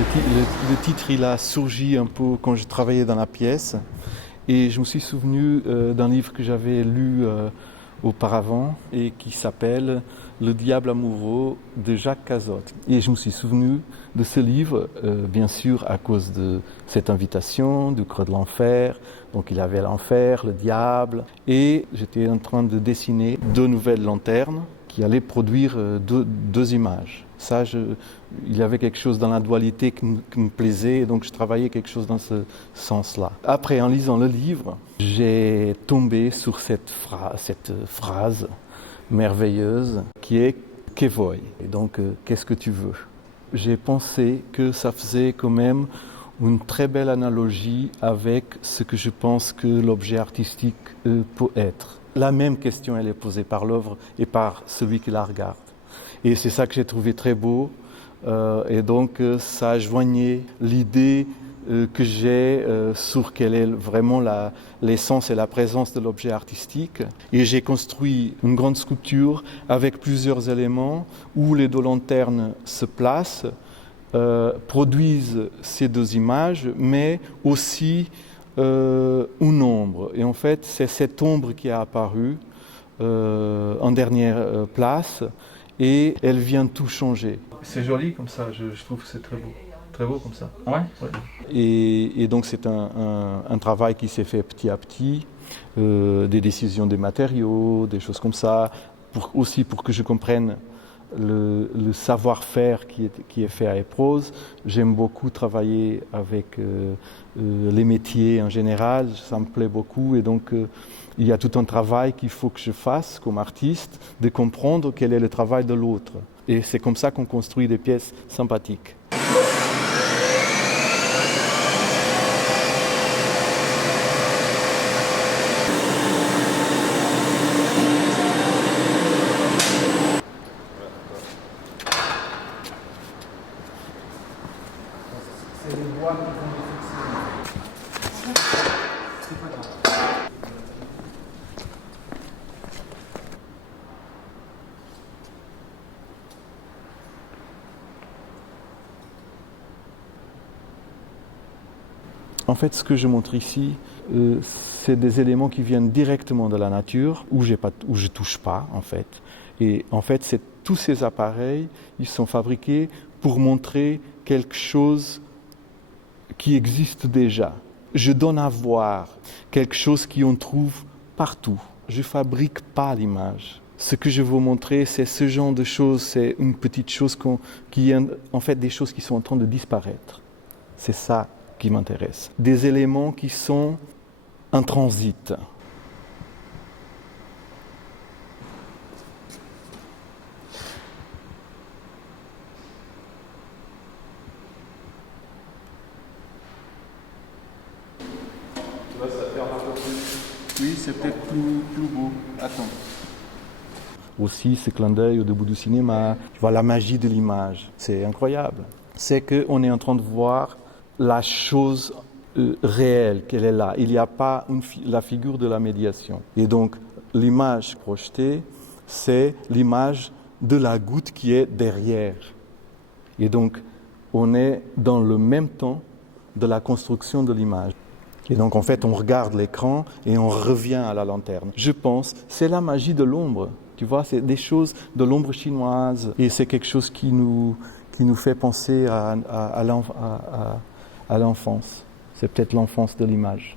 Le titre, il a surgi un peu quand je travaillais dans la pièce et je me suis souvenu d'un livre que j'avais lu auparavant et qui s'appelle Le diable amoureux de Jacques Cazotte. Et je me suis souvenu de ce livre, bien sûr à cause de cette invitation du creux de l'enfer. Donc il y avait l'enfer, le diable, et j'étais en train de dessiner 2 nouvelles lanternes qui allaient produire deux images. Ça, il y avait quelque chose dans la dualité qui me plaisait, et donc je travaillais quelque chose dans ce sens-là. Après, en lisant le livre, j'ai tombé sur cette phrase merveilleuse qui est « Que vuoi ?» Et donc, qu'est-ce que tu veux ? J'ai pensé que ça faisait quand même une très belle analogie avec ce que je pense que l'objet artistique peut être. La même question, elle est posée par l'œuvre et par celui qui la regarde. Et c'est ça que j'ai trouvé très beau. Et donc, ça joignait l'idée que j'ai sur quelle est vraiment l'essence et la présence de l'objet artistique. Et j'ai construit une grande sculpture avec plusieurs éléments où les 2 lanternes se placent, produisent ces 2 images, mais aussi une ombre. Et en fait, c'est cette ombre qui a apparu en dernière place et elle vient tout changer. C'est joli comme ça, je trouve que c'est très beau. Très beau comme ça. Ouais. Et donc c'est un travail qui s'est fait petit à petit, des décisions des matériaux, des choses comme ça, aussi pour que je comprenne le savoir-faire qui est fait à Eprose. J'aime beaucoup travailler avec les métiers en général, ça me plaît beaucoup et donc il y a tout un travail qu'il faut que je fasse comme artiste, de comprendre quel est le travail de l'autre. Et c'est comme ça qu'on construit des pièces sympathiques. C'est les bois qui vont les fixer. C'est pas grave. En fait, ce que je montre ici, c'est des éléments qui viennent directement de la nature, où je touche pas, en fait. Et en fait, tous ces appareils, ils sont fabriqués pour montrer quelque chose qui existe déjà. Je donne à voir quelque chose qu'on trouve partout. Je ne fabrique pas l'image. Ce que je veux montrer, c'est ce genre de choses, c'est une petite chose qui est en fait des choses qui sont en train de disparaître. C'est ça qui m'intéresse. Des éléments qui sont en transit. Ça ferme un peu plus. Oui, c'est peut-être plus beau. Attends. Aussi, ce clin d'œil au début du cinéma, tu vois la magie de l'image. C'est incroyable. C'est qu'on est en train de voir la chose réelle, qu'elle est là. Il n'y a pas la figure de la médiation. Et donc, l'image projetée, c'est l'image de la goutte qui est derrière. Et donc, on est dans le même temps de la construction de l'image. Et donc, en fait, on regarde l'écran et on revient à la lanterne. Je pense, c'est la magie de l'ombre. Tu vois, c'est des choses de l'ombre chinoise. Et c'est quelque chose qui nous fait penser à l'enfance. C'est peut-être l'enfance de l'image.